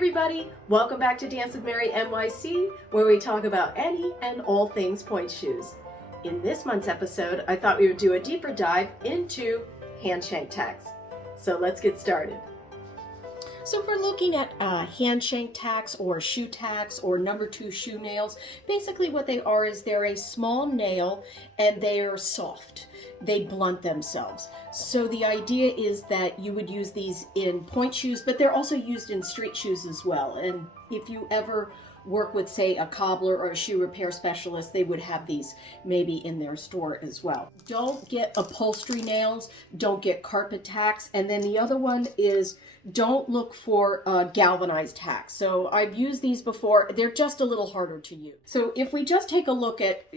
everybody, welcome back to Dance with Mary NYC, where we talk about any and all things pointe shoes. In this month's episode, I thought we would do a deeper dive into hand shank tacks. So let's get started. So if we're looking at hand shank tacks or shoe tacks or number 2 shoe nails, basically what they are is they're a small nail and they are soft. They blunt themselves. So the idea is that you would use these in pointe shoes, but they're also used in street shoes as well. And if you ever work with, say, a cobbler or a shoe repair specialist, they would have these maybe in their store as well. Don't get upholstery nails, don't get carpet tacks, and then the other one is don't look for galvanized tacks. So I've used these before, they're just a little harder to use. So if we just take a look at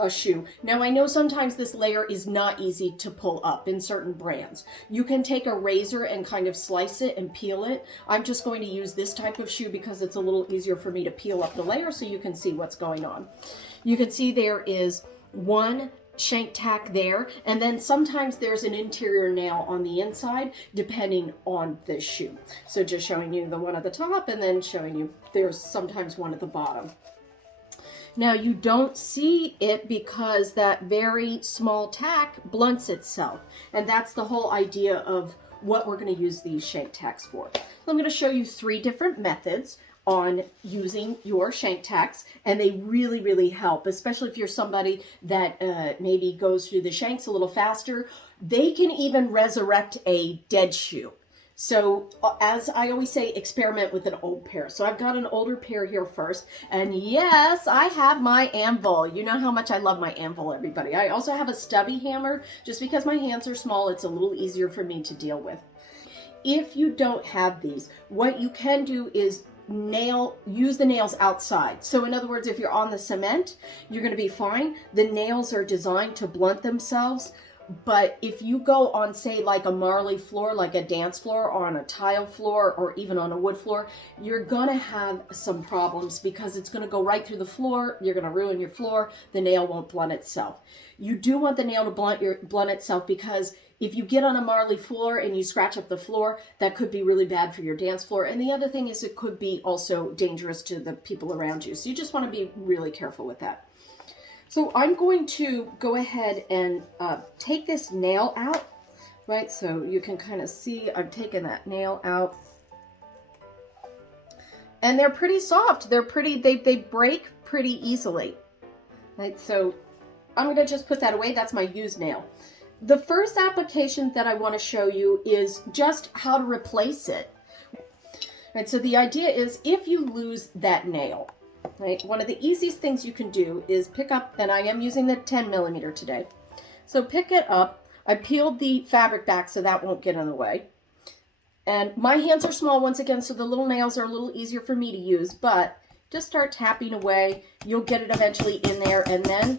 a shoe. Now I know sometimes this layer is not easy to pull up in certain brands. You can take a razor and kind of slice it and peel it. I'm just going to use this type of shoe because it's a little easier for me to peel up the layer so you can see what's going on. You can see there is one shank tack there, and then sometimes there's an interior nail on the inside depending on the shoe. So just showing you the one at the top and then showing you there's sometimes one at the bottom. Now you don't see it because that very small tack blunts itself. And that's the whole idea of what we're going to use these shank tacks for. So I'm going to show you 3 different methods on using your shank tacks, and they really help, especially if you're somebody that maybe goes through the shanks a little faster. They can even resurrect a dead shoe. So as I always say, experiment with an old pair. So I've got an older pair here first. And yes, I have my anvil. You know how much I love my anvil, everybody. I also have a stubby hammer. Just because my hands are small, it's a little easier for me to deal with. If you don't have these, what you can do is use the nails outside. So in other words, if you're on the cement, you're going to be fine. The nails are designed to blunt themselves. But if you go on, say, like a marley floor, like a dance floor, or on a tile floor, or even on a wood floor, you're going to have some problems because it's going to go right through the floor. You're going to ruin your floor. The nail won't blunt itself. You do want the nail to blunt itself because if you get on a marley floor and you scratch up the floor, that could be really bad for your dance floor. And the other thing is it could be also dangerous to the people around you. So you just want to be really careful with that. So I'm going to go ahead and take this nail out, right? So you can kind of see I've taken that nail out. And they're pretty soft. They're pretty, they break pretty easily, right? So I'm going to just put that away. That's my used nail. The first application that I want to show you is just how to replace it. Right, so the idea is if you lose that nail, right, one of the easiest things you can do is pick up, and I am using the 10 millimeter today. So pick it up. I peeled the fabric back so that won't get in the way. And my hands are small once again, so the little nails are a little easier for me to use, but just start tapping away. You'll get it eventually in there, and then,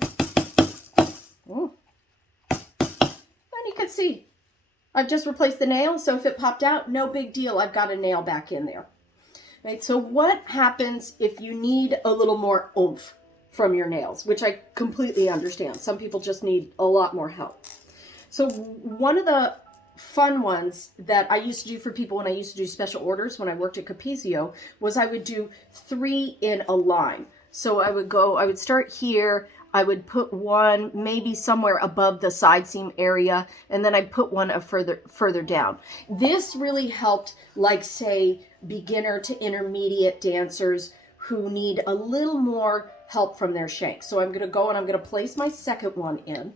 you can see I've just replaced the nail, so if it popped out, no big deal. I've got a nail back in there. Right, so what happens if you need a little more oomph from your nails, which I completely understand. Some people just need a lot more help. So one of the fun ones that I used to do for people when I used to do special orders when I worked at Capizio was I would do 3 in a line. So I would start here, I would put one maybe somewhere above the side seam area, and then I'd put one further down. This really helped, like, say, beginner to intermediate dancers who need a little more help from their shanks. So I'm going to go and I'm going to place my second one in.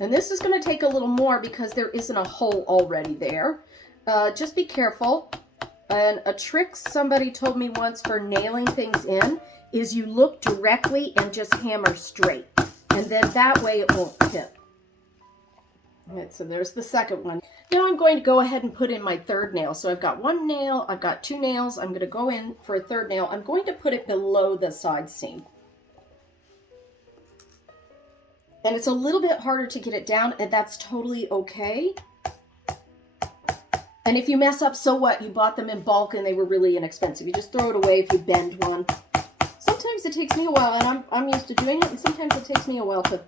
And this is going to take a little more because there isn't a hole already there. Just be careful. And a trick somebody told me once for nailing things in is you look directly and just hammer straight. And then that way it won't tip. All right, so there's the second one. Now I'm going to go ahead and put in my third nail. So I've got 1 nail, I've got 2 nails. I'm going to go in for a third nail. I'm going to put it below the side seam. And it's a little bit harder to get it down, and that's totally okay. And if you mess up, so what? You bought them in bulk and they were really inexpensive. You just throw it away if you bend one. Sometimes it takes me a while, and I'm used to doing it, and sometimes it takes me a while to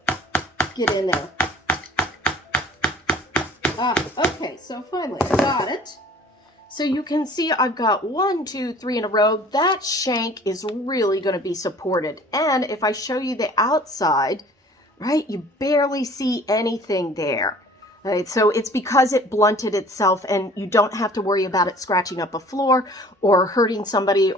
get in there. Okay, so finally I got it. So you can see I've got 1, 2, 3 in a row. That shank is really going to be supported. And if I show you the outside, right, you barely see anything there. Right, so it's because it blunted itself and you don't have to worry about it scratching up a floor or hurting somebody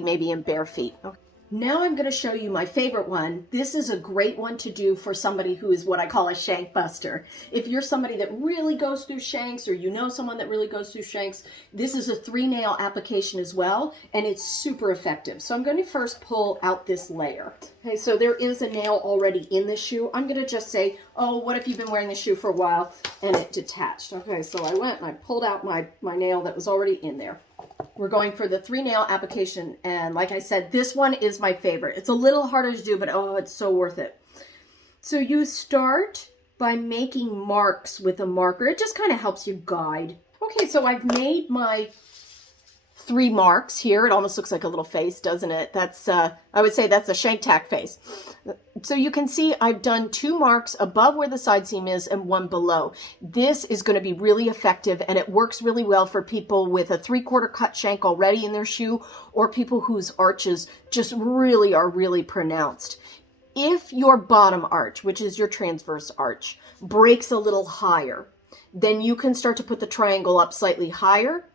maybe in bare feet. Okay. Now I'm going to show you my favorite one. This is a great one to do for somebody who is what I call a shank buster. If you're somebody that really goes through shanks, or you know someone that really goes through shanks, this is a 3-nail application as well, and it's super effective. So I'm going to first pull out this layer. Okay, so there is a nail already in the shoe. I'm going to just say, oh, what if you've been wearing the shoe for a while and it detached? Okay, so I went and I pulled out my nail that was already in there. We're going for the 3-nail application, and like I said, this one is my favorite. It's a little harder to do, but oh, it's so worth it. So you start by making marks with a marker. It just kind of helps you guide. Okay, so I've made my 3 marks here. It almost looks like a little face, doesn't it? That's, I would say that's a shank tack face. So you can see I've done 2 marks above where the side seam is and 1 below. This is going to be really effective, and it works really well for people with a 3/4 cut shank already in their shoe, or people whose arches just really are really pronounced. If your bottom arch, which is your transverse arch, breaks a little higher, then you can start to put the triangle up slightly higher.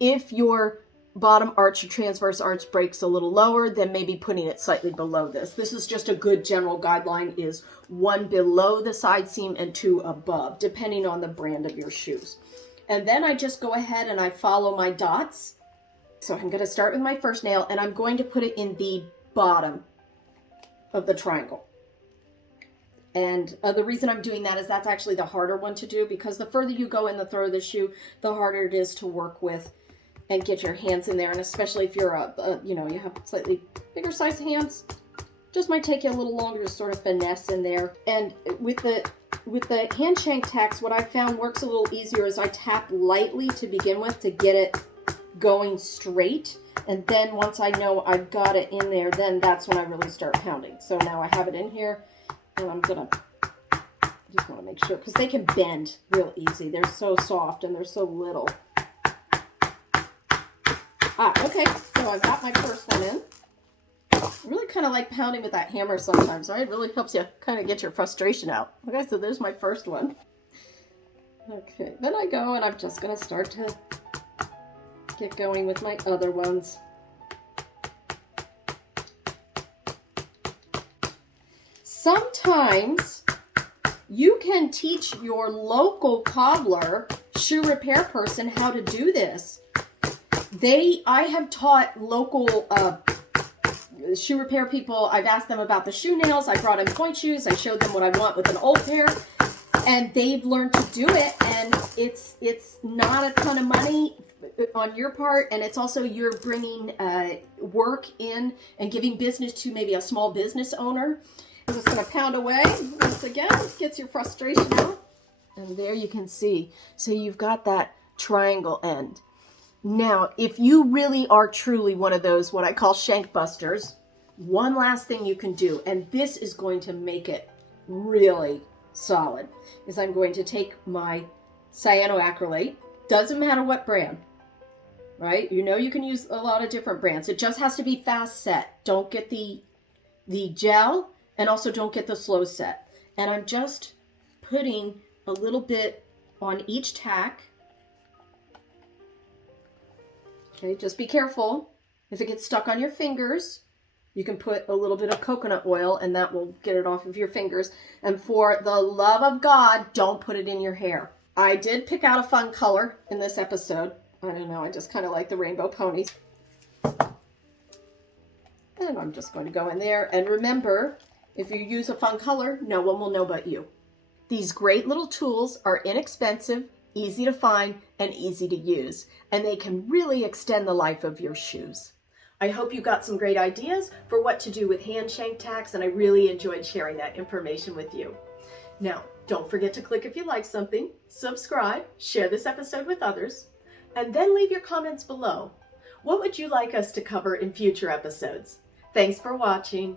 If your bottom arch or transverse arch breaks a little lower, then maybe putting it slightly below this. This is just a good general guideline, is 1 below the side seam and 2 above, depending on the brand of your shoes. And then I just go ahead and I follow my dots. So I'm going to start with my first nail, and I'm going to put it in the bottom of the triangle. And the reason I'm doing that is that's actually the harder one to do, because the further you go in the throw of the shoe, the harder it is to work with and get your hands in there. And especially if you're you have slightly bigger size hands, just might take you a little longer to sort of finesse in there. And with the hand shank tacks, what I found works a little easier is I tap lightly to begin with to get it going straight. And then once I know I've got it in there, then that's when I really start pounding. So now I have it in here, and I'm gonna just want to make sure, because they can bend real easy. They're so soft and they're so little. Okay, so I've got my first one in. I really kind of like pounding with that hammer sometimes, right? It really helps you kind of get your frustration out. Okay, so there's my first one. Okay, then I go and I'm just going to start to get going with my other ones. Sometimes you can teach your local cobbler, shoe repair person, how to do this. I have taught local shoe repair people. I've asked them about the shoe nails. I brought in Pointe shoes. I showed them what I want with an old pair, and they've learned to do it. And it's not a ton of money on your part, and it's also you're bringing work in and giving business to maybe a small business owner. I'm just going to pound away once again. Gets your frustration out, and there you can see. So you've got that triangle end. Now, if you really are truly one of those, what I call shank busters, one last thing you can do, and this is going to make it really solid, is I'm going to take my cyanoacrylate. Doesn't matter what brand, right? You know you can use a lot of different brands. It just has to be fast set. Don't get the gel, and also don't get the slow set. And I'm just putting a little bit on each tack. Okay, just be careful. If it gets stuck on your fingers, you can put a little bit of coconut oil and that will get it off of your fingers. And for the love of God, don't put it in your hair. I did pick out a fun color in this episode. I don't know, I just kind of like the rainbow ponies. And I'm just going to go in there. And remember, if you use a fun color, no one will know but you. These great little tools are inexpensive, easy to find, and easy to use, and they can really extend the life of your shoes. I hope you got some great ideas for what to do with hand shank tacks, and I really enjoyed sharing that information with you. Now, don't forget to click if you like something, subscribe, share this episode with others, and then leave your comments below. What would you like us to cover in future episodes? Thanks for watching.